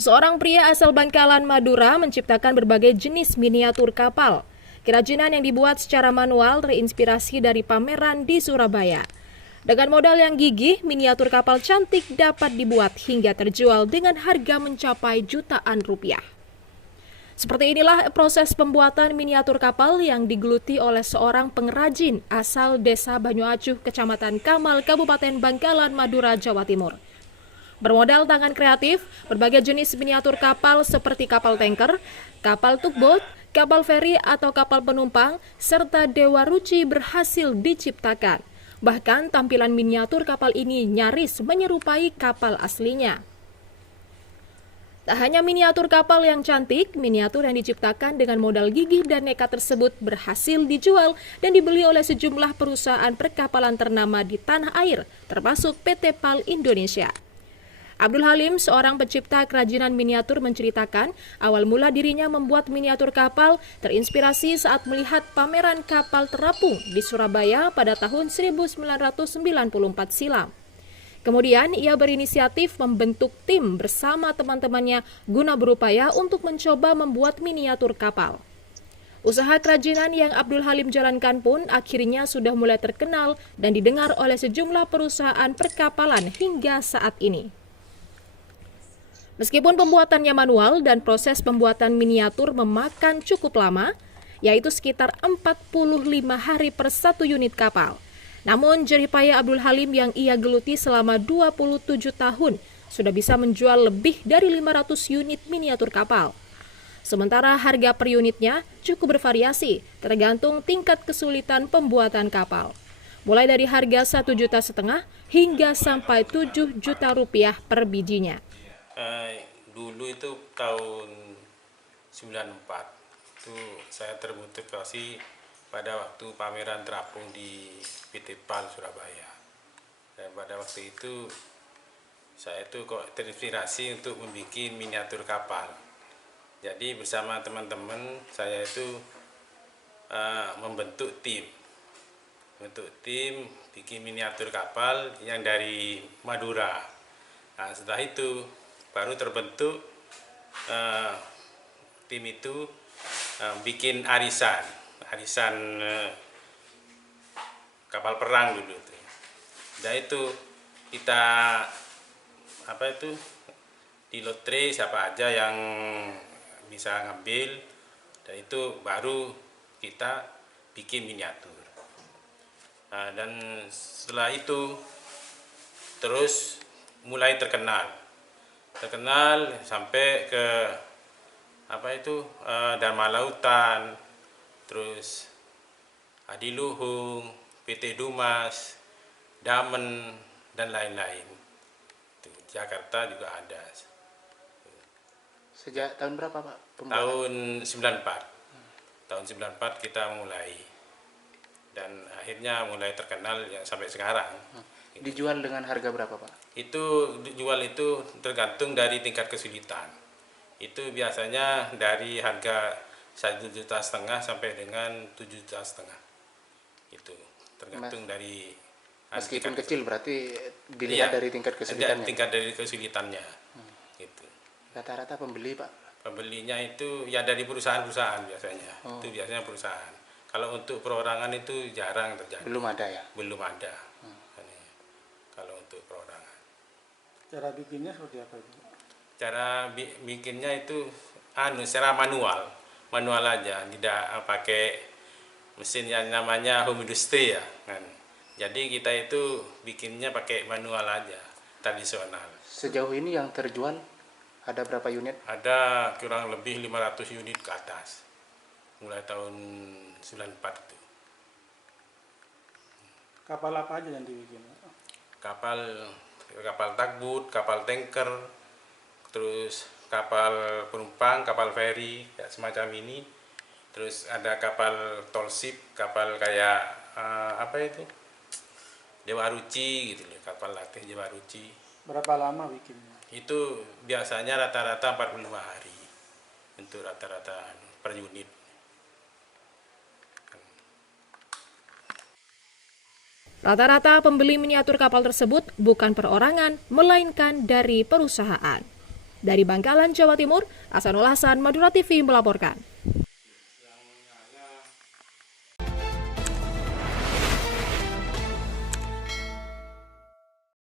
Seorang pria asal Bangkalan, Madura menciptakan berbagai jenis miniatur kapal. Kerajinan yang dibuat secara manual terinspirasi dari pameran di Surabaya. Dengan modal yang gigih, miniatur kapal cantik dapat dibuat hingga terjual dengan harga mencapai jutaan rupiah. Seperti inilah proses pembuatan miniatur kapal yang digeluti oleh seorang pengrajin asal Desa Banyuacuh, Kecamatan Kamal, Kabupaten Bangkalan, Madura, Jawa Timur. Bermodal tangan kreatif, berbagai jenis miniatur kapal seperti kapal tanker, kapal tugboat, kapal feri atau kapal penumpang, serta Dewa Ruci berhasil diciptakan. Bahkan tampilan miniatur kapal ini nyaris menyerupai kapal aslinya. Tak hanya miniatur kapal yang cantik, miniatur yang diciptakan dengan modal gigih dan nekat tersebut berhasil dijual dan dibeli oleh sejumlah perusahaan perkapalan ternama di tanah air, termasuk PT PAL Indonesia. Abdul Halim, seorang pencipta kerajinan miniatur, menceritakan awal mula dirinya membuat miniatur kapal terinspirasi saat melihat pameran kapal terapung di Surabaya pada tahun 1994 silam. Kemudian ia berinisiatif membentuk tim bersama teman-temannya guna berupaya untuk mencoba membuat miniatur kapal. Usaha kerajinan yang Abdul Halim jalankan pun akhirnya sudah mulai terkenal dan didengar oleh sejumlah perusahaan perkapalan hingga saat ini. Meskipun pembuatannya manual dan proses pembuatan miniatur memakan cukup lama, yaitu sekitar 45 hari per satu unit kapal. Namun jerih payah Abdul Halim yang ia geluti selama 27 tahun sudah bisa menjual lebih dari 500 unit miniatur kapal. Sementara harga per unitnya cukup bervariasi tergantung tingkat kesulitan pembuatan kapal. Mulai dari harga 1,5 juta hingga sampai 7 juta rupiah per bijinya. Dulu itu tahun 94 itu saya termotivasi pada waktu pameran terapung di PT PAL Surabaya. Dan pada waktu itu saya itu kok terinspirasi untuk membuat miniatur kapal. Jadi bersama teman-teman saya itu membentuk tim bikin miniatur kapal yang dari Madura. Nah, setelah itu baru terbentuk tim itu bikin arisan kapal perang dulu itu. Dan itu kita di lotre siapa aja yang bisa ngambil, dan itu baru kita bikin miniatur. Nah, dan setelah itu terus mulai terkenal sampai ke Dharma Lautan, terus Adiluhung, PT Dumas, Damen, dan lain-lain. Jakarta juga ada. Sejak tahun berapa Pak? Tahun 94. Tahun 94 kita mulai. Dan akhirnya mulai terkenal ya, sampai sekarang. Dijual dengan harga berapa Pak? Itu dijual itu tergantung dari tingkat kesulitan. Itu biasanya dari harga 1,5 juta sampai dengan 7,5 juta. Itu tergantung dari meskipun kecil berarti dilihat dari tingkat kesulitannya. Tingkat dari kesulitannya. Gitu. Rata-rata pembeli Pak? Pembelinya itu ya dari perusahaan-perusahaan biasanya. Itu biasanya perusahaan. Kalau untuk perorangan itu jarang terjadi. Belum ada ya? Belum ada. Kalau untuk perorangan. Cara bikinnya seperti apa itu? Cara bikinnya itu secara manual aja, tidak pakai mesin yang namanya home industry ya kan. Jadi kita itu bikinnya pakai manual aja, tradisional. Sejauh ini yang terjual ada berapa unit? Ada kurang lebih 500 unit ke atas, mulai tahun 94 itu. Kapal apa aja yang dibikin? Kapal tugboat, kapal tanker, terus kapal penumpang, kapal feri, ya, semacam ini. Terus ada kapal tall ship, kapal kayak Dewa Ruci gitu loh, kapal latih Dewa Ruci. Berapa lama bikinnya? Itu biasanya rata-rata 45 hari untuk rata-rata per unit. Rata-rata pembeli miniatur kapal tersebut bukan perorangan, melainkan dari perusahaan. Dari Bangkalan, Jawa Timur, Hasanul Hasan, Madura TV melaporkan.